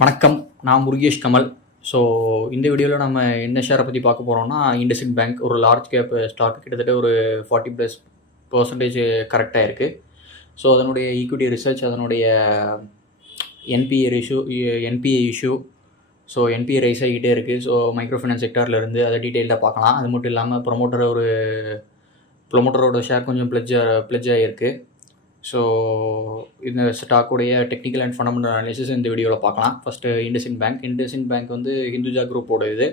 வணக்கம். நான் முருகேஷ் கமல். ஸோ இந்த வீடியோவில் நம்ம என்ன ஷேரை பற்றி பார்க்க போகிறோம்னா, IndusInd பேங்க் ஒரு லார்ஜ் கேப் ஸ்டாக் கிட்டத்தட்ட ஒரு 40+% கரெக்டாக இருக்குது. ஸோ அதனுடைய ஈக்விட்டி ரிசர்ச், அதனுடைய NBA issue, so NBA rice ஆகிக்கிட்டே இருக்குது. ஸோ மைக்ரோ ஃபைனான்ஸ் செக்டார்லேருந்து அதை டீட்டெயில்டாக பார்க்கலாம். அது மட்டும் இல்லாமல் ப்ரொமோட்டரோட ஷேர் கொஞ்சம் பிளட்ஜ் ஆகிருக்கு. ஸோ இந்த ஸ்டாக்குடைய டெக்னிக்கல் அண்ட் ஃபண்டமெண்டல் அனாலிசிஸ் இந்த வீடியோவில் பார்க்கலாம். ஃபஸ்ட்டு IndusInd பேங்க் வந்து ஹிந்துஜா குரூப்போட இது.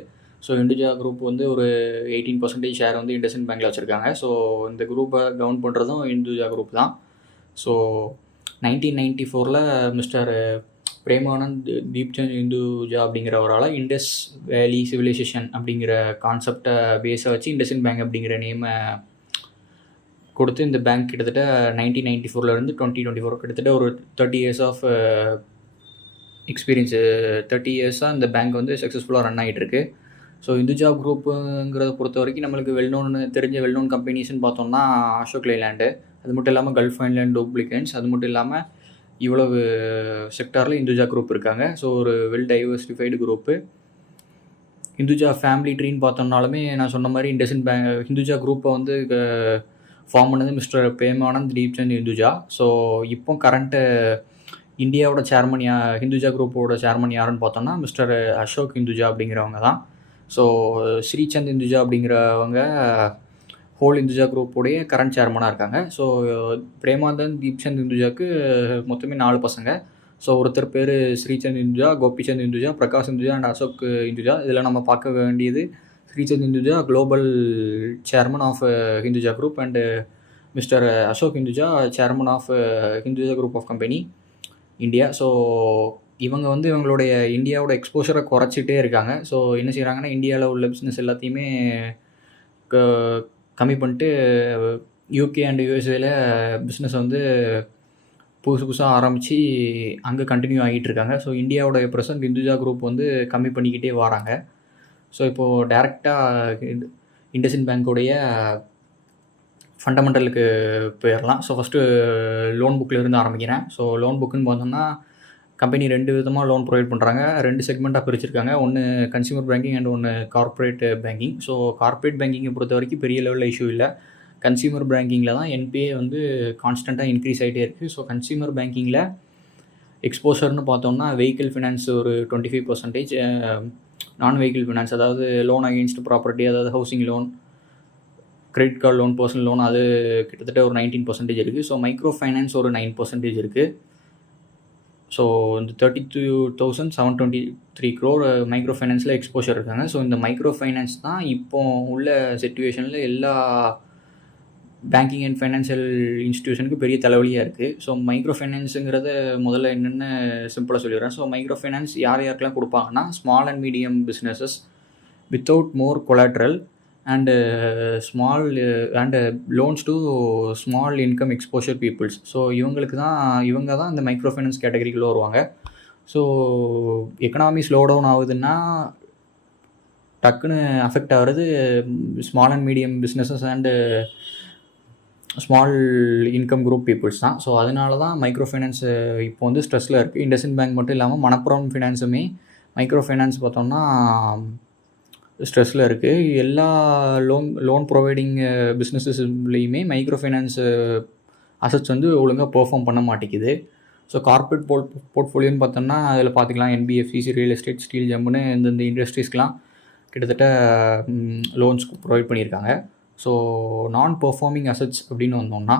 ஸோ ஹிந்துஜா குரூப் வந்து ஒரு 18% ஷேர் வந்து IndusInd பேங்க்கில் வச்சுருக்காங்க. ஸோ இந்த குரூப்பை கவர்ன் பண்ணுறதும் ஹிந்துஜா குரூப் தான். ஸோ 1994 மிஸ்டர் பிரேமானந்த் தீப்சந்த் இந்துஜா அப்படிங்கிறவரால் இண்டஸ் வேலி சிவிலைசேஷன் அப்படிங்கிற கான்செப்டை பேஸை வச்சு IndusInd பேங்க் அப்படிங்கிற நேமை கொடுத்து இந்த பேங்க் கிட்டத்தட்ட 1994 2024 கிட்டத்தட்ட ஒரு 30 years ஆஃப் எக்ஸ்பீரியன்ஸு 30 years-ஆக இந்த பேங்க் வந்து சக்ஸஸ்ஃபுல்லாக ரன் ஆகிட்டுருக்கு. ஸோ இந்துஜா குரூப்புங்கிறத பொறுத்த வரைக்கும் நம்மளுக்கு தெரிஞ்ச வெல்நோன் கம்பெனிஸ்ன்னு பார்த்தோம்னா அசோக் லேலேண்டு, அது மட்டும் இல்லாமல் கல்ஃப் ஐன்லேண்ட் டூப்ளிகன்ஸ், அது மட்டும் இல்லாமல் இவ்வளவு செக்டாரில் இந்துஜா குரூப் இருக்காங்க. ஸோ ஒரு well diversified group. Hinduja family ட்ரீன்னு பார்த்தோம்னாலுமே நான் சொன்ன மாதிரி இந்துஜா குரூப்பை வந்து ஃபார்ம் பண்ணது மிஸ்டர் பிரேமானந்த் தீப்சந்த் இந்துஜா. ஸோ இப்போ கரண்ட்டு இந்தியாவோட சேர்மன் ஹிந்துஜா குரூப்போட சேர்மன் யாருன்னு பார்த்தோம்னா மிஸ்டர் அசோக் இந்துஜா அப்படிங்கிறவங்க தான். ஸோ ஸ்ரீசந்த் இந்துஜா அப்படிங்கிறவங்க ஹோல் இந்துஜா குரூப்போடைய கரண்ட் சேர்மனாக இருக்காங்க. ஸோ பிரேமானந்த் தீப்சந்த் இந்துஜாவுக்கு மொத்தமே 4 பசங்க. ஸோ ஒருத்தர் பேர் ஸ்ரீசந்த் இந்துஜா, கோபிச்சந்த் இந்துஜா, பிரகாஷ் இந்துஜா அண்ட் அசோக் இந்துஜா. இதில் நம்ம பார்க்க வேண்டியது Srichand Hinduja global chairman of Hinduja group and mister Ashok Hinduja chairman of Hinduja group of company India. So இவங்க வந்து இவங்களுடைய இந்தியாவோட எக்ஸ்போஷரை குறைச்சிட்டே இருக்காங்க. ஸோ என்ன செய்கிறாங்கன்னா, இந்தியாவில் உள்ள பிஸ்னஸ் எல்லாத்தையுமே கம்மி பண்ணிட்டு UK அண்ட் USA பிஸ்னஸ் வந்து புதுசாக ஆரம்பித்து அங்கே கண்டினியூ ஆகிட்டு இருக்காங்க. ஸோ இந்தியாவோட ப்ரெசன்ட் இந்துஜா குரூப் வந்து கம்மி பண்ணிக்கிட்டே வராங்க. ஸோ இப்போது டேரெக்டாக IndusInd பேங்க்குடைய ஃபண்டமெண்டலுக்கு போயிடலாம். ஸோ ஃபஸ்ட்டு லோன் புக்கில் ஆரம்பிக்கிறேன். ஸோ லோன் புக்குன்னு பார்த்தோம்னா கம்பெனி 2 விதமாக லோன் ப்ரொவைட் பண்ணுறாங்க. 2 செக்மெண்ட்டாக பிரிச்சிருக்காங்க. ஒன்று கன்சியூமர் பேங்கிங் அண்ட் ஒன்று கார்ப்பரேட் பேங்கிங். ஸோ கார்ப்பரேட் பேங்கிங்கை பொறுத்த வரைக்கும் பெரிய லெவலில் இஷ்யூ இல்லை. கன்சியூமர் பேங்கிங்கில் தான் NPA வந்து கான்ஸ்டண்ட்டாக இன்க்ரீஸ் ஆகிட்டே இருக்குது. ஸோ கன்சியூமர் பேங்கிங்கில் எக்ஸ்போஷர்னு பார்த்தோம்னா வெஹிக்கிள் ஃபினான்ஸ் ஒரு 25%, நான் வெஹிக்கிள் ஃபினான்ஸ் அதாவது லோன் அகெயின்ஸ்ட் ப்ராப்பர்ட்டி, அதாவது housing loan, credit card loan, personal loan, அது கிட்டத்தட்ட ஒரு 19% இருக்குது. ஸோ மைக்ரோ ஃபைனான்ஸ் ஒரு 9% இருக்குது. ஸோ இந்த 32,723 crore மைக்ரோ ஃபைனான்ஸில் எக்ஸ்போஷர் இருக்காங்க. ஸோ இந்த மைக்ரோ ஃபைனான்ஸ் தான் இப்போ உள்ள சிச்சுவேஷனில் எல்லா பேங்கிங் அண்ட் ஃபைனான்சியல் இன்ஸ்டியூஷனுக்கு பெரிய தலைவலியாக இருக்குது. ஸோ மைக்ரோ ஃபைனான்ஸுங்கிறத முதல்ல என்னென்னு சிம்பிளாக சொல்லிடுறேன். ஸோ மைக்ரோ ஃபைனான்ஸ் யாருக்கெல்லாம் கொடுப்பாங்கன்னா, small and medium businesses without more collateral and small and loans to small income exposure peoples. So இவங்க தான் இந்த மைக்ரோ ஃபைனான்ஸ் கேட்டகரிக்குள்ளே வருவாங்க. ஸோ எக்கனாமி ஸ்லோ டவுன் ஆகுதுன்னா டக்குன்னு அஃபெக்ட் ஆகிறது small and medium businesses and small income group peoples தான். So அதனால தான் மைக்ரோ ஃபைனான்ஸ் இப்போ வந்து ஸ்ட்ரெஸ்ஸில் இருக்குது. IndusInd பேங்க் மட்டும் இல்லாமல் மணப்புரம் ஃபினான்ஸுமே மைக்ரோ ஃபைனான்ஸ் பார்த்தோம்னா ஸ்ட்ரெஸ்ஸில் இருக்குது. எல்லா லோன் ப்ரொவைடிங் பிஸ்னஸஸ்லேயுமே மைக்ரோ ஃபைனான்ஸ் அசட்ஸ் வந்து ஒழுங்காக பெர்ஃபார்ம் பண்ண மாட்டேங்குது. ஸோ கார்ப்பரேட் போர்ட்ஃபோலியோன்னு பார்த்தோம்னா அதில் பார்த்துக்கலாம் NBFCs, ரியல் எஸ்டேட், ஸ்டீல், ஜம்முன்னு இந்த இண்டஸ்ட்ரீஸ்க்கெலாம் கிட்டத்தட்ட லோன்ஸ் ப்ரொவைட் பண்ணியிருக்காங்க. ஸோ நான் பெர்ஃபார்மிங் அசட்ஸ் அப்படின்னு வந்தோம்னா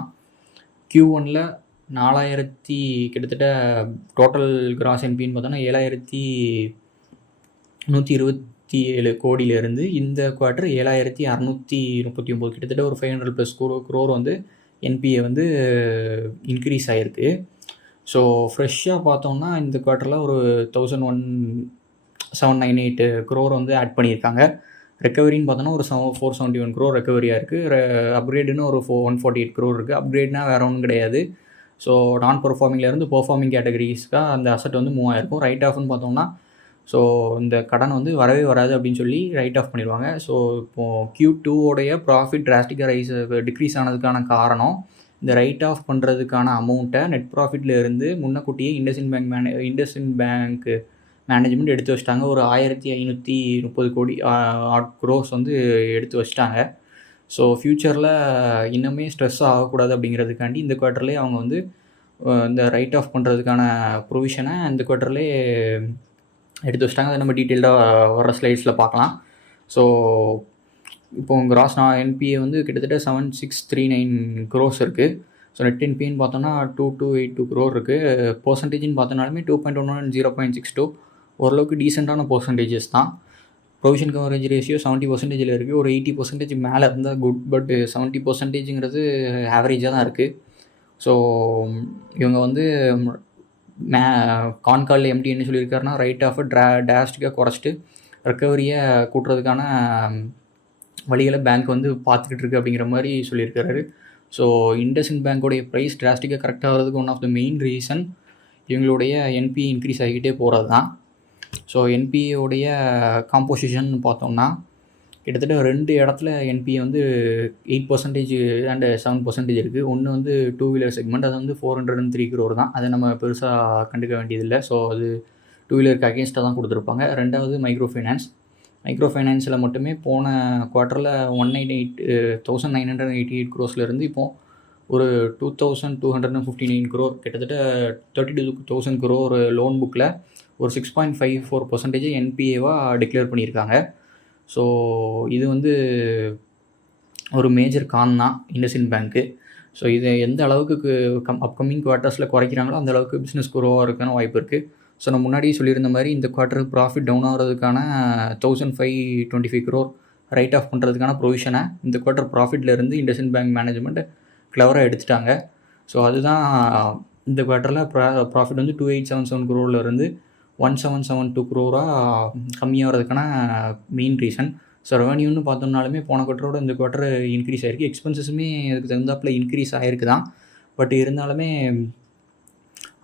Q1 கிட்டத்தட்ட டோட்டல் கிராஸ் NPன்னு பார்த்தோன்னா 7,127 கோடியிலேருந்து இந்த குவார்ட்டர் 7,639, கிட்டத்தட்ட ஒரு 500+ crore வந்து NPA வந்து இன்க்ரீஸ் ஆகிருக்கு. ஸோ ஃப்ரெஷ்ஷாக பார்த்தோம்னா இந்த குவார்ட்டரில் ஒரு 1,798 crore வந்து ஆட் பண்ணியிருக்காங்க. ரெக்கவரின்னு பார்த்தோன்னா ஒரு 471 crore ரெக்கவரியாக இருக்குது. அப்கிரேடுன்னு ஒரு 148 crore இருக்குது. அப்கிரேட்னா வேறு ஒன்றும் கிடையாது. ஸோ நான் பெர்ஃபார்மிங்லேருந்து பெர்ஃபார்மிங் கேட்டகரிஸ்க்காக அந்த அசட் வந்து மூவ் ஆகிருக்கும். ரைட் ஆஃப்னு பார்த்தோம்னா ஸோ இந்த கடன் வந்து வரவே வராது அப்படின்னு சொல்லி ரைட் ஆஃப் பண்ணிடுவாங்க. ஸோ இப்போது Q2 ப்ராஃபிட் டிராஸ்டிக்காக டிக்ரீஸ் ஆனதுக்கான காரணம் இந்த ரைட் ஆஃப் பண்ணுறதுக்கான அமௌண்ட்டை நெட் ப்ராஃபிட்டில் இருந்து முன்னக்கூட்டியே IndusInd பேங்க் மேனேஜ்மெண்ட் எடுத்து வச்சிட்டாங்க. ஒரு 1530 கோடி ஆட் க்ரோஸ் வந்து எடுத்து வச்சிட்டாங்க. ஸோ ஃப்யூச்சரில் இன்னுமே ஸ்ட்ரெஸ் ஆகக்கூடாது அப்படிங்கிறதுக்காண்டி இந்த குவார்ட்டர்லேயே அவங்க வந்து இந்த ரைட் ஆஃப் பண்ணுறதுக்கான ப்ரொவிஷனை இந்த குவார்ட்டர்லேயே எடுத்து வச்சிட்டாங்க. அதை நம்ம டீட்டெயில்டாக வர ஸ்லைட்ஸில் பார்க்கலாம். ஸோ இப்போ கிராஸ் என்பிஏ வந்து கிட்டத்தட்ட 7639 crores இருக்குது. ஸோ நெட் என்பிஏன்னு பார்த்தோன்னா 2282 crore இருக்குது. பர்சன்டேஜ்னு பார்த்தோன்னாலுமே 2.11 0.62 ஓரளவுக்கு டீசெண்டான பர்சன்டேஜஸ் தான். ப்ரொவிஷன் கவரேஜ் ரேஷியோ 70% இருக்குது. ஒரு 80% மேலே இருந்தால் குட், பட் 70%ங்கிறது ஆவரேஜாக தான் இருக்குது. ஸோ இவங்க வந்து கான்கால் எம்டி என்ன சொல்லியிருக்காருன்னா, ரைட் ஆஃப் டிராஸ்டிக்காக குறைச்சிட்டு ரெக்கவரியை கூட்டுறதுக்கான வழிகளை பேங்க் வந்து பார்த்துக்கிட்டு இருக்கு அப்படிங்கிற மாதிரி சொல்லியிருக்காரு. ஸோ IndusInd பேங்க்கோடைய ப்ரைஸ் டிராஸ்டிக்காக கரெக்டாக ஆகிறதுக்கு one of the main reason இவங்களுடைய என்பிஏ இன்க்ரீஸ் ஆகிக்கிட்டே போகிறது தான். ஸோ என்பிஏவுடைய காம்போசிஷன் பார்த்தோம்னா கிட்டத்தட்ட 2 இடத்துல என்பிஏ வந்து 8% அண்ட் 7% இருக்குது. ஒன்று வந்து 2 வீலர் செக்மெண்ட், அது வந்து 403 crore தான். அதை நம்ம பெருசாக கண்டுக்க வேண்டியதில்லை. ஸோ அது 2 வீலருக்கு அகேன்ஸ்டாக தான் கொடுத்துருப்பாங்க. ரெண்டாவது மைக்ரோ ஃபைனான்ஸில் மட்டுமே போன குவார்ட்டரில் 1988 crores இப்போது ஒரு 2259 crore, கிட்டத்தட்ட 32,000 crore லோன் புக்கில் ஒரு 6.54% என்பிஏவாக டிக்ளேர் பண்ணியிருக்காங்க. ஸோ இது வந்து ஒரு மேஜர் கான் தான் IndusInd பேங்க்கு. ஸோ இதை எந்த அளவுக்கு அப்கமிங் குவார்ட்டர்ஸில் குறைக்கிறாங்களோ அந்த அளவுக்கு பிஸ்னஸ் குரோவாக இருக்கான வாய்ப்பு இருக்குது. ஸோ நான் முன்னாடியே சொல்லியிருந்த மாதிரி இந்த குவார்ட்டருக்கு ப்ராஃபிட் டவுன் ஆகிறதுக்கான 1525 crore ரைட் ஆஃப் பண்ணுறதுக்கான ப்ரொவிஷனை இந்த குவார்ட்டர் ப்ராஃபிட்லேருந்து IndusInd பேங்க் மேனேஜ்மெண்ட் கிளவராக எடுத்துட்டாங்க. ஸோ அதுதான் இந்த குவார்ட்டரில் ப்ராஃபிட் வந்து 2877 crore 1772 crore கம்மியாகிறதுக்கான மெயின் ரீசன். ஸோ ரெவன்யூன்னு பார்த்தோம்னாலுமே போன குவார்ட்டரோட இந்த குவார்ட்டர் இன்க்ரீஸ் ஆகிருக்கு. எக்ஸ்பென்சஸுமே அதுக்கு தகுந்தாப்பில் இன்க்ரீஸ் ஆகிருக்கு தான். பட் இருந்தாலுமே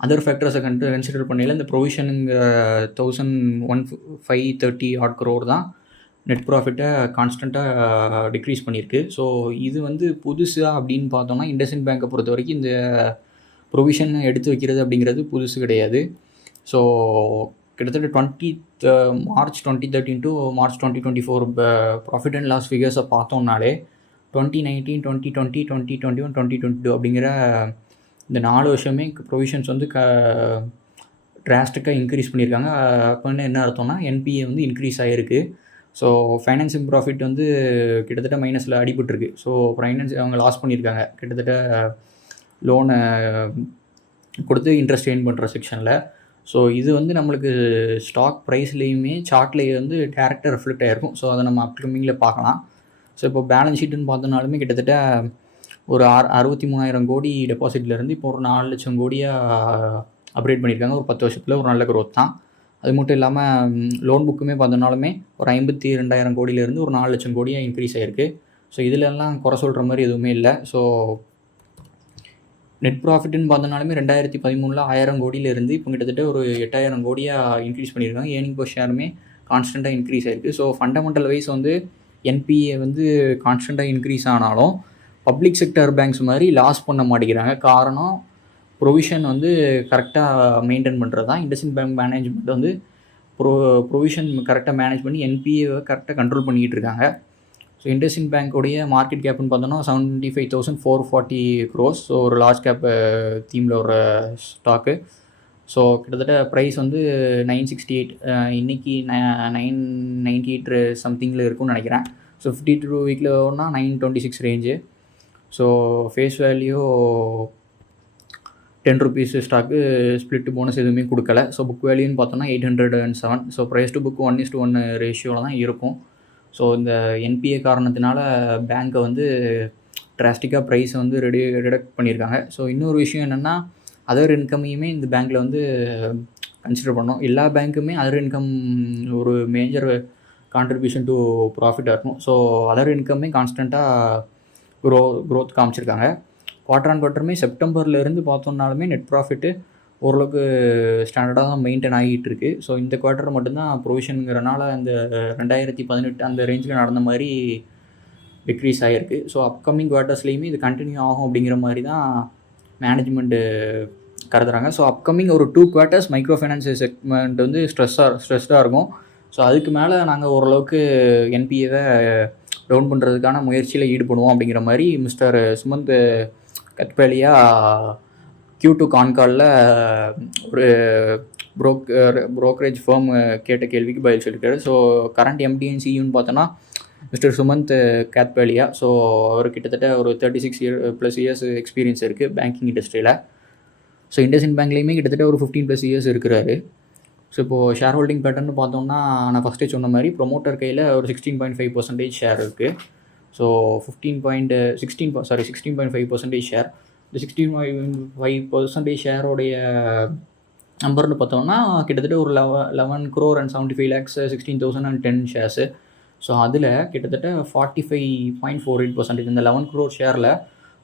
அதர் ஃபேக்டர்ஸை கன்சிடர் பண்ணல இந்த ப்ரொவிஷனுங்கிற 1530 crore தான் நெட் ப்ராஃபிட்டை கான்ஸ்டண்ட்டாக டிக்ரீஸ் பண்ணியிருக்கு. ஸோ இது வந்து புதுசாக அப்படின்னு பார்த்தோம்னா IndusInd பேங்க்கை பொறுத்த வரைக்கும் இந்த ப்ரொவிஷன் எடுத்து வைக்கிறது அப்படிங்கிறது புதுசு கிடையாது. ஸோ கிட்டத்தட்ட March 2013 to March 2024 profit and loss ஃபிகர்ஸை பார்த்தோம்னாலே 2019, 2020, 2021, 2022 அப்படிங்கிற இந்த 4 வருஷமே ப்ரொவிஷன்ஸ் வந்து டிராஸ்டிக்காக இன்க்ரீஸ் பண்ணியிருக்காங்க. அப்போன்னு என்ன அர்த்தம்னா என்பிஏ வந்து இன்க்ரீஸ் ஆகிருக்கு. ஸோ ஃபைனான்சிங் ப்ராஃபிட் வந்து கிட்டத்தட்ட மைனஸில் அடிபட்டுருக்கு. ஸோ அவங்க லாஸ் பண்ணியிருக்காங்க கிட்டத்தட்ட லோனை கொடுத்து இன்ட்ரெஸ்ட் எர்ன் பண்ணுற செக்ஷனில். ஸோ இது வந்து நம்மளுக்கு ஸ்டாக் ப்ரைஸ்லேயுமே சார்ட்லேயே வந்து டேரெக்டாக ரெஃப்ளெக்ட் ஆகிருக்கும். ஸோ அதை நம்ம அப்கமிங்கில் பார்க்கலாம். ஸோ இப்போ பேலன்ஸ் ஷீட்டுன்னு பார்த்தோன்னாலுமே கிட்டத்தட்ட ஒரு 63,000 கோடி டெபாசிட்லேருந்து இப்போ ஒரு 4 லட்சம் கோடியாக அப்கிரேட் பண்ணியிருக்காங்க. ஒரு 10 வருஷத்தில் ஒரு நல்ல க்ரோத் தான். அது மட்டும் இல்லாமல் லோன் புக்குமே பார்த்தோன்னாலுமே ஒரு 52,000 கோடியிலேருந்து ஒரு 4 லட்சம் கோடியாக இன்க்ரீஸ் ஆகிருக்கு. ஸோ இதிலெல்லாம் குறை சொல்கிற மாதிரி எதுவுமே இல்லை. ஸோ நெட் ப்ராஃபிட்னு பார்த்தோன்னாலுமே 2013 1000 கோடியிலேருந்து இப்போ கிட்டத்தட்ட ஒரு 8000 கோடியாக இன்க்ரீஸ் பண்ணியிருக்காங்க. ஏர்னிங் பர் ஷேருமே கான்ஸ்டண்ட்டாக இன்க்ரீஸ் ஆகிருக்கு. ஸோ ஃபண்டமெண்டல் வைஸ் வந்து என்பிஏ வந்து கான்ஸ்டண்ட்டாக இன்க்ரீஸ் ஆனாலும் பப்ளிக் செக்டர் பேங்க்ஸ் மாதிரி லாஸ் பண்ண மாட்டேங்கிறாங்க. காரணம் ப்ரொவிஷன் வந்து கரெக்டாக மெயின்டைன் பண்ணுறது தான். IndusInd பேங்க் மேனேஜ்மெண்ட் வந்து ப்ரொவிஷன் கரெக்டாக மேனேஜ் பண்ணி என்பிஏவை கரெக்டாக கண்ட்ரோல் பண்ணிக்கிட்டு இருக்காங்க. ஸோ IndusInd பேங்க்கோடைய மார்க்கெட் கேப்னு பார்த்தோன்னா 75,440 crores. ஸோ ஒரு லார்ஜ் கேப் தீமில் ஒரு ஸ்டாக்கு. ஸோ கிட்டத்தட்ட ப்ரைஸ் வந்து 968, இன்றைக்கி 998 சம்திங்கில் இருக்கும்னு நினைக்கிறேன். ஸோ 52 வீக்கில் ஒன்றா 926 range. So face value 10 rupees ஸ்டாக்கு, ஸ்ப்ளிட் போனஸ் எதுவுமே கொடுக்கல. ஸோ புக் வேல்யூன்னு பார்த்தோன்னா 807. ஸோ ப்ரைஸ் டு புக் 1:1 ரேஷியோவில் தான் இருக்கும். ஸோ இந்த என்பிஏ காரணத்தினால பேங்க்கை வந்து டிராஸ்டிக்காக ப்ரைஸை வந்து ரிடக்ட் பண்ணியிருக்காங்க. ஸோ இன்னொரு விஷயம் என்னென்னா அதர் இன்கமையுமே இந்த பேங்க்கில் வந்து கன்சிடர் பண்ணோம். எல்லா பேங்க்குமே அதர் இன்கம் ஒரு மேஜர் கான்ட்ரிபியூஷன் டு ப்ராஃபிட்டாக இருக்கும். ஸோ அதர் இன்கமே கான்ஸ்டண்ட்டாக க்ரோத் காமிச்சிருக்காங்க. குவார்டர் ஆன் குவார்ட்டருமே செப்டம்பர்லேருந்து பார்த்தோம்னாலுமே நெட் ப்ராஃபிட்டு ஓரளவுக்கு ஸ்டாண்டர்டாக தான் மெயின்டைன் ஆகிட்டு இருக்குது. ஸோ இந்த குவார்ட்டர் மட்டும்தான் ப்ரொவிஷனுங்கிறனால அந்த 2018 அந்த ரேஞ்சில் நடந்த மாதிரி டிக்ரீஸ் ஆகிருக்கு. ஸோ அப்கமிங் குவார்ட்டர்ஸ்லேயுமே இது கண்டினியூ ஆகும் அப்படிங்கிற மாதிரி தான் மேனேஜ்மெண்ட்டு கருதுறாங்க. ஸோ அப்கமிங் ஒரு 2 குவார்ட்டர்ஸ் மைக்ரோ ஃபைனான்ஸ் செக்மெண்ட் வந்து ஸ்ட்ரெஸ்டாக இருக்கும். ஸோ அதுக்கு மேலே நாங்கள் ஓரளவுக்கு என்பிஏவை டவுன் பண்ணுறதுக்கான முயற்சியில் ஈடுபடுவோம் அப்படிங்கிற மாதிரி மிஸ்டர் சுமந்த் கத்பேலியா Q2 கான்காலில் ஒரு ப்ரோக்கரேஜ் ஃபேர்ம் கேட்ட கேள்விக்கு பதில் சொல்லியிருக்காரு. ஸோ கரண்ட் எம்டி அண்ட் சிஇன்னு பார்த்தோன்னா மிஸ்டர் சுமந்த் கத்பேலியா. ஸோ அவர் கிட்டத்தட்ட ஒரு 36+ இயர்ஸ் எக்ஸ்பீரியன்ஸ் இருக்குது பேங்கிங் இண்டஸ்ட்ரியில். ஸோ இண்டஸ்இண்ட் பேங்க்லேயுமே கிட்டத்தட்ட ஒரு 15+ இயர்ஸ் இருக்கிறாரு. ஸோ இப்போது ஷேர் ஹோல்டிங் பேட்டர்னு பார்த்தோம்னா நான் ஃபஸ்ட்டே சொன்ன மாதிரி ப்ரொமோட்டர் கையில் ஒரு 16.5% ஷேர் இருக்குது. So 16.5% share. இந்த 16.5% ஷேரோடைய நம்பர்னு பார்த்தோம்னா கிட்டத்தட்ட ஒரு 11 crore and 75 lakhs 16,010 shares. So அதில் கிட்டத்தட்ட 45.48%. இந்த 11 crore ஷேரில்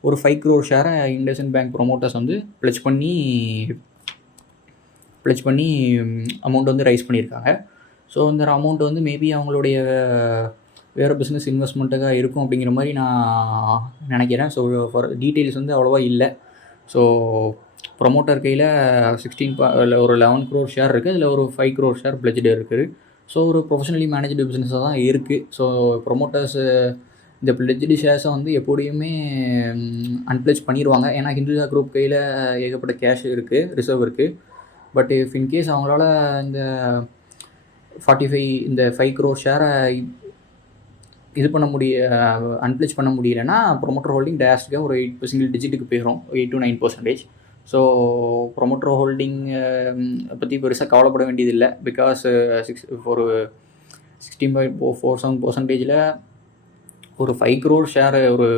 ஒரு 5 crore ஷேரை இண்டஸ்இண்ட் பேங்க் ப்ரொமோட்டர்ஸ் வந்து ப்ளெஜ் பண்ணி அமௌண்ட் வந்து ரைஸ் பண்ணியிருக்காங்க. ஸோ இந்த அமௌண்ட் வந்து மேபி அவங்களுடைய வேறு பிஸ்னஸ் இன்வெஸ்ட்மெண்ட்டுக்காக இருக்கும் அப்படிங்கிற மாதிரி நான் நினைக்கிறேன். ஸோ ஃபார் டீட்டெயில்ஸ் வந்து அவ்வளோவா இல்லை. ஸோ ப்ரொமோட்டர் கையில் ஒரு 11 crore ஷேர் இருக்குது. அதில் ஒரு 5 crore ஷேர் ப்ளெஜ்டு இருக்குது. ஸோ ஒரு ப்ரொஃபஷனலி மேனேஜ்டு பிஸ்னஸாக தான் இருக்குது. ஸோ ப்ரொமோட்டர்ஸ் இந்த ப்ளெஜ்டு ஷேர்ஸை வந்து எப்படியுமே அன்ப்ளெஜ் பண்ணிடுவாங்க. ஏன்னா ஹிந்துஜா குரூப் கையில் ஏகப்பட்ட கேஷ் இருக்குது, ரிசர்வ் இருக்குது. பட் இஃப் இன்கேஸ் அவங்களால இந்த 5 crore ஷேரை இது பண்ண அன்ப்ளெஜ் பண்ண முடியலைன்னா ப்ரொமோட்டர் ஹோல்டிங் டேரக்டாக ஒரு 8 single digitக்கு போயிடும், 8 to 9%. ஸோ ப்ரொமோட்டர் ஹோல்டிங் பற்றி பெருசாக கவலைப்பட வேண்டியதில்லை. பிகாஸ் ஒரு 16.47%ல் ஒரு 5 crore ஷேர் ஒரு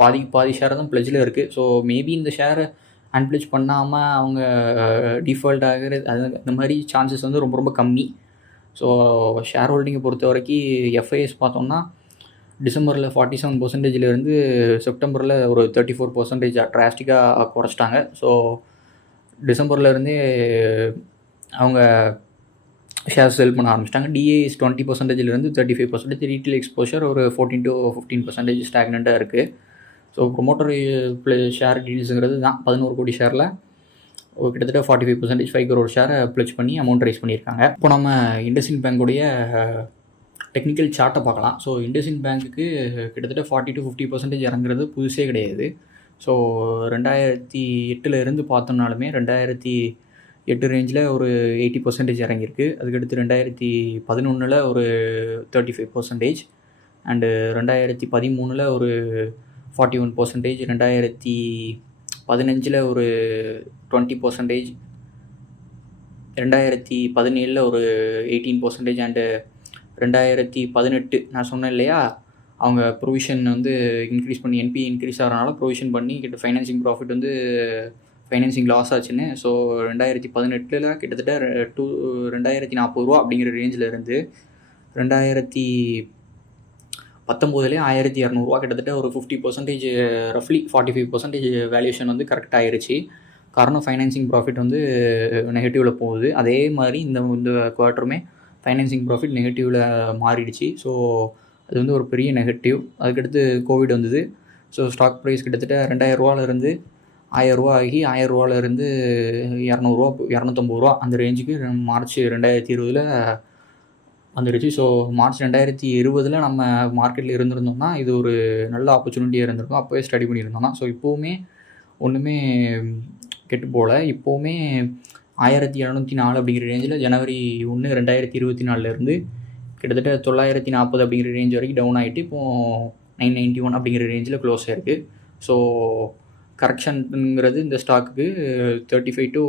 பாதி ஷேர் தான் ப்ளெஜில் இருக்குது. ஸோ மேபி இந்த ஷேரை அன்ப்ளெஜ் பண்ணாமல் அவங்க டிஃபால்ட் ஆகிறது அந்த மாதிரி சான்சஸ் வந்து ரொம்ப ரொம்ப கம்மி. ஸோ ஷேர் ஹோல்டிங்கை பொறுத்த வரைக்கும் எஃப்ஐஎஸ் பார்த்தோம்னா டிசம்பரில் 47%லேருந்து செப்டம்பரில் ஒரு 34% ட்ராஸ்டிக்காக குறைச்சிட்டாங்க. ஸோ டிசம்பர்லேருந்தே அவங்க ஷேர் செல் பண்ண ஆரம்பிச்சிட்டாங்க. டிஏஎஸ் 20%லேருந்து 35%. ரீட்டெயில் எக்ஸ்போஷர் ஒரு 14 to 15% ஸ்டாக்னண்ட்டாக இருக்குது. ஸோ ப்ரொமோட்டர் ஷேர் டீல்ஸுங்கிறது தான் 11 கோடி ஷேரில் கிட்டத்தட்ட 45% 5 crore ஷேரை ப்ளெஜ் பண்ணி அமௌண்ட் ரைஸ் பண்ணியிருக்காங்க. இப்போ நம்ம இண்டஸ்இண்ட் பேங்க்குடைய டெக்னிக்கல் சார்ட்டை பார்க்கலாம். ஸோ இண்டஸ்இண்ட் பேங்க்குக்கு கிட்டத்தட்ட 40 to 50% இறங்குறது புதுசே கிடையாது. ஸோ 2008 பார்த்தோம்னாலுமே 2008 ரேஞ்சில் ஒரு 80% இறங்கியிருக்கு. அதுக்கடுத்து 2011 ஒரு 35%, அண்டு 2013 ஒரு 41%, 2015 ஒரு 20%, 2017 ஒரு 18%, அண்டு 2018 நான் சொன்னேன் இல்லையா, அவங்க ப்ரொவிஷன் வந்து இன்க்ரீஸ் பண்ணி என்பி இன்க்ரீஸ் ஆகிறனால ப்ரொவிஷன் பண்ணி ஃபைனான்சிங் ப்ராஃபிட் வந்து ஃபைனான்சிங் லாஸ் ஆச்சுன்னு. ஸோ 2018 கிட்டத்தட்ட 2,040 ரூபா அப்படிங்கிற ரேஞ்சில் இருந்து 2019 1,200 ரூபா, கிட்டத்தட்ட ஒரு 50%, ரஃப்லி 45% வேல்யூஷன் வந்து கரெக்ட் ஆகிருச்சு. காரணம் ஃபைனான்சிங் ப்ராஃபிட் வந்து நெகட்டிவில் போகுது. அதே மாதிரி இந்த குவார்ட்டருமே ஃபைனான்சிங் ப்ராஃபிட் நெகட்டிவில் மாறிடுச்சு. ஸோ அது வந்து ஒரு பெரிய நெகட்டிவ். அதுக்கடுத்து கோவிட் வந்தது. ஸோ ஸ்டாக் ப்ரைஸ் கிட்டத்தட்ட 2,000 ரூபாலேருந்து 1,000 ரூபா ஆகி 1,000 ரூபாலேருந்து 200 ரூபா 250 ரூபா அந்த ரேஞ்சுக்கு மார்ச் 2020 வந்துடுச்சு. ஸோ மார்ச் 2020 நம்ம மார்க்கெட்டில் இருந்திருந்தோம்னா இது ஒரு நல்ல ஆப்பர்ச்சுனிட்டியாக இருந்திருக்கும். அப்போவே ஸ்டடி பண்ணியிருந்தோம்னா. ஸோ இப்போவுமே ஒன்றுமே கெட்டு போகல. இப்போவுமே 1,704 அப்படிங்கிற ரேஞ்சில் ஜனவரி 1, 2024 கிட்டத்தட்ட 940 அப்படிங்கிற ரேஞ்ச் வரைக்கும் டவுன் ஆகிட்டு இப்போது 991 அப்படிங்கிற ரேஞ்சில் க்ளோஸ் ஆகிருக்கு. ஸோ கரெக்ஷனுங்கிறது இந்த ஸ்டாக்குக்கு 35 to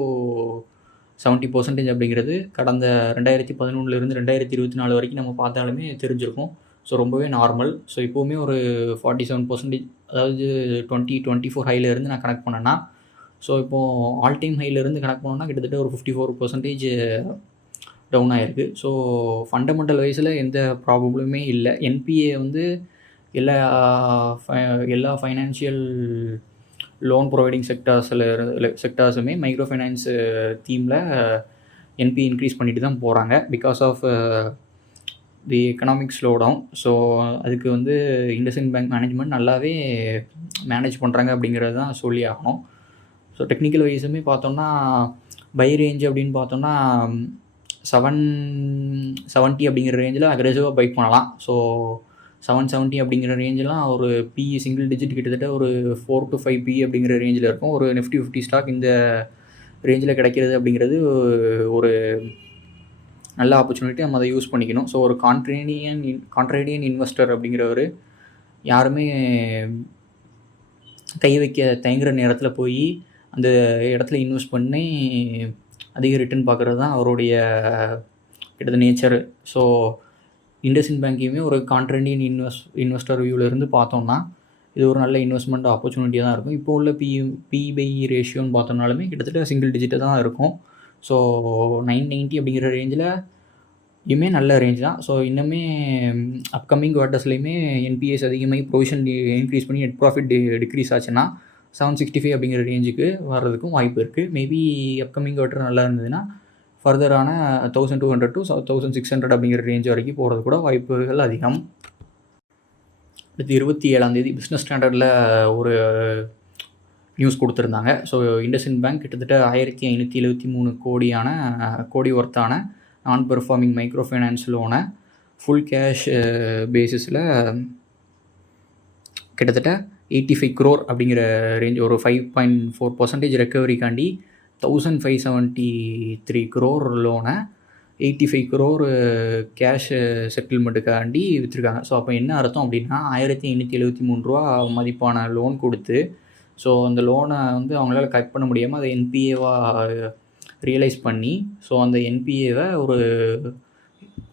70% அப்படிங்கிறது கடந்த 2011 2024 வரைக்கும் நம்ம பார்த்தாலுமே தெரிஞ்சிருக்கும். ஸோ ரொம்பவே நார்மல். ஸோ இப்போவுமே ஒரு 47%, அதாவது 2024 ஹையிலேருந்து நான் கனெக்ட் பண்ணேன்னா, ஸோ இப்போது ஆல் டைம் ஹையிலேருந்து கனெக்ட் பண்ணோன்னா கிட்டத்தட்ட ஒரு 54% டவுன் ஆகிருக்கு. ஸோ ஃபண்டமெண்டல் வைஸில் எந்த ப்ராப்ளமுமே இல்லை. என்பிஏ வந்து எல்லா ஃபைனான்ஷியல் லோன் ப்ரொவைடிங் செக்டார்ஸுமே மைக்ரோ ஃபைனான்ஸ் தீமில் என்பி இன்க்ரீஸ் பண்ணிட்டு தான் போகிறாங்க. Because of the economic slowdown. So அதுக்கு வந்து இண்டஸ்இண்ட் பேங்க் மேனேஜ்மெண்ட் நல்லாவே மேனேஜ் பண்ணுறாங்க அப்படிங்கிறது தான் சொல்லி ஆகணும். ஸோ ஸோ டெக்னிக்கல் வைஸுமே பார்த்தோம்னா பை ரேஞ்ச் அப்படின்னு பார்த்தோம்னா 770 அப்படிங்கிற ரேஞ்சில் அக்ரெசிவாக பை பண்ணலாம். ஸோ 770 அப்படிங்கிற ரேஞ்செலாம் ஒரு பிஇ சிங்கிள் டிஜிட் கிட்டத்தட்ட ஒரு 4 to 5 பிஇ அப்படிங்கிற ரேஞ்சில் இருக்கும். ஒரு நிஃப்டி 50 ஸ்டாக் இந்த ரேஞ்சில் கிடைக்கிறது அப்படிங்கிறது ஒரு நல்ல ஆப்பர்ச்சுனிட்டி. நம்ம அதை யூஸ் பண்ணிக்கணும். ஸோ ஒரு கான்ட்ரேடியன் இன்வெஸ்டர் அப்படிங்கிறவர் யாருமே கை வைக்க தயங்குற நேரத்தில் போய் அந்த இடத்துல இன்வெஸ்ட் பண்ணி அதிக ரிட்டர்ன் பார்க்குறது தான் அவருடைய கிட்டத்தட்ட நேச்சர். ஸோ இண்டஸ்இண்ட் பேங்கையுமே ஒரு கான்ட்ரேடியன் இன்வெஸ்டர் வியூவிலேருந்து பார்த்தோம்னா இது ஒரு நல்ல இன்வெஸ்ட்மெண்ட் ஆப்பர்ச்சுனிட்டியாக தான் இருக்கும். இப்போ உள்ள பி/பை ரேஷியோன்னு பார்த்தோம்னாலுமே கிட்டத்தட்ட சிங்கிள் டிஜிட்டை தான் இருக்கும். ஸோ 990 அப்படிங்கிற ரேஞ்சில் இதுவுமே நல்ல ரேஞ்ச் தான். ஸோ இன்னுமே அப்கமிங் குவார்ட்டர்ஸ்லையுமே என்பிஎஸ் அதிகமாகி ப்ரொவிஷன் இன்க்ரீஸ் பண்ணி நெட் ப்ராஃபிட் டிக்ரீஸ் ஆச்சுன்னா 765 அப்படிங்கிற ரேஞ்சுக்கு வர்றதுக்கும் வாய்ப்பு இருக்குது. மேபி அப்கமிங் குவார்ட்டர் நல்லா இருந்ததுன்னா ஃபர்தரான 1200 to 1600 அப்படிங்கிற ரேஞ்ச் வரைக்கும் போகிறது கூட வாய்ப்புகள் அதிகம். அடுத்து 27ஆம் பிஸ்னஸ் ஸ்டாண்டர்டில் ஒரு நியூஸ் கொடுத்துருந்தாங்க. ஸோ இண்டஸ்இண்ட் பேங்க் கிட்டத்தட்ட 1573 கோடி ஒர்த்தான நான் பெர்ஃபார்மிங் மைக்ரோ ஃபைனான்ஸ் லோனை ஃபுல் கேஷ் பேசிஸில் கிட்டத்தட்ட 85 crore அப்படிங்கிற ரேஞ்ச் ஒரு 5.4% ரெக்கவரிக்காண்டி 1573 crore லோனை 85 crore கேஷ் செட்டில்மெண்ட்டுக்காண்டி விற்றுருக்காங்க. ஸோ அப்போ என்ன அர்த்தம் அப்படின்னா 1573 மதிப்பான லோன் கொடுத்து ஸோ அந்த லோனை அவங்களால கலெக்ட் பண்ண முடியாமல் அதை என்பிஏவாக ரியலைஸ் பண்ணி ஸோ அந்த என்பிஏவை ஒரு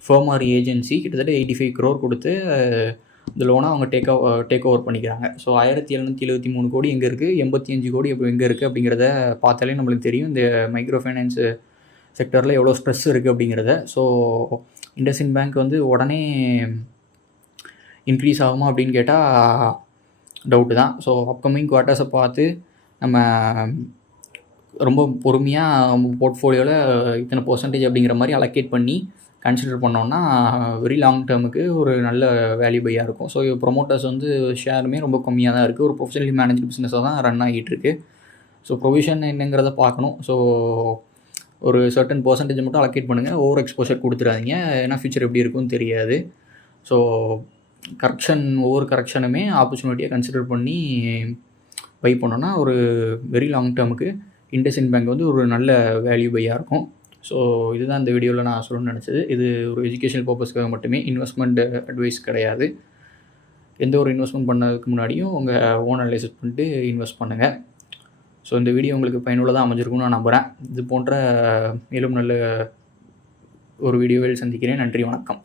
ஃபர்ம் ஆர் ஏஜென்சி கிட்டத்தட்ட 85 crore கொடுத்து இந்த லோனை அவங்க டேக் ஓவர் பண்ணிக்கிறாங்க. ஸோ 1773 கோடி எங்கே இருக்குது, 85 கோடி இப்போ எங்கே இருக்குது அப்படிங்கிறத பார்த்தாலே நம்மளுக்கு தெரியும் இந்த மைக்ரோ ஃபைனான்ஸு செக்டரில் எவ்வளோ ஸ்ட்ரெஸ் இருக்குது அப்படிங்கிறத. ஸோ இண்டஸ்இண்ட் பேங்க் உடனே இன்க்ரீஸ் ஆகுமா அப்படின்னு கேட்டால் டவுட்டு தான். ஸோ அப்கமிங் குவார்ட்டர்ஸை பார்த்து நம்ம ரொம்ப பொறுமையாக போர்ட்ஃபோலியோவில் இத்தனை % அப்படிங்கிற மாதிரி அலோகேட் பண்ணி கன்சிடர் பண்ணோன்னா வெரி லாங் டேர்முக்கு ஒரு நல்ல வேல்யூ பையாக இருக்கும். ஸோ ப்ரொமோட்டர்ஸ் ஷேருமே ரொம்ப கம்மியாக தான் இருக்குது. ஒரு ப்ரொஃபஷனலி மேனேஜ்டு பிஸ்னஸாக தான் ரன் ஆகிட்டு இருக்குது. ஸோ ப்ரொவிஷன் என்னங்கிறத பார்க்கணும். ஸோ ஒரு சர்டன் % மட்டும் அலோகேட் பண்ணுங்கள், ஓவர் எக்ஸ்போஷர் கொடுத்துடாதீங்க, ஏன்னா ஃபியூச்சர் எப்படி இருக்குன்னு தெரியாது. ஸோ ஒவ்வொரு கரெக்ஷனுமே ஆப்பர்ச்சுனிட்டியாக கன்சிடர் பண்ணி பை பண்ணோன்னா ஒரு வெரி லாங் டேர்முக்கு இண்டஸ்இண்ட் பேங்க் ஒரு நல்ல வேல்யூ பையாக இருக்கும். ஸோ இதுதான் இந்த வீடியோவில் நான் சொல்லணும்னு நினச்சது. இது ஒரு எஜுகேஷனல் பர்பஸ்க்காக மட்டுமே, இன்வெஸ்ட்மெண்ட் அட்வைஸ் கிடையாது. எந்த ஒரு இன்வெஸ்ட்மெண்ட் பண்ணதுக்கு முன்னாடியும் உங்கள் ஓன் அனலைசிஸ் பண்ணிட்டு இன்வெஸ்ட் பண்ணுங்கள். ஸோ இந்த வீடியோ உங்களுக்கு பயனுள்ளதாக அமைஞ்சிருக்கும்னு நான் நம்புகிறேன். இது போன்ற மேலும் நல்ல ஒரு வீடியோவில் சந்திக்கிறேன். நன்றி, வணக்கம்.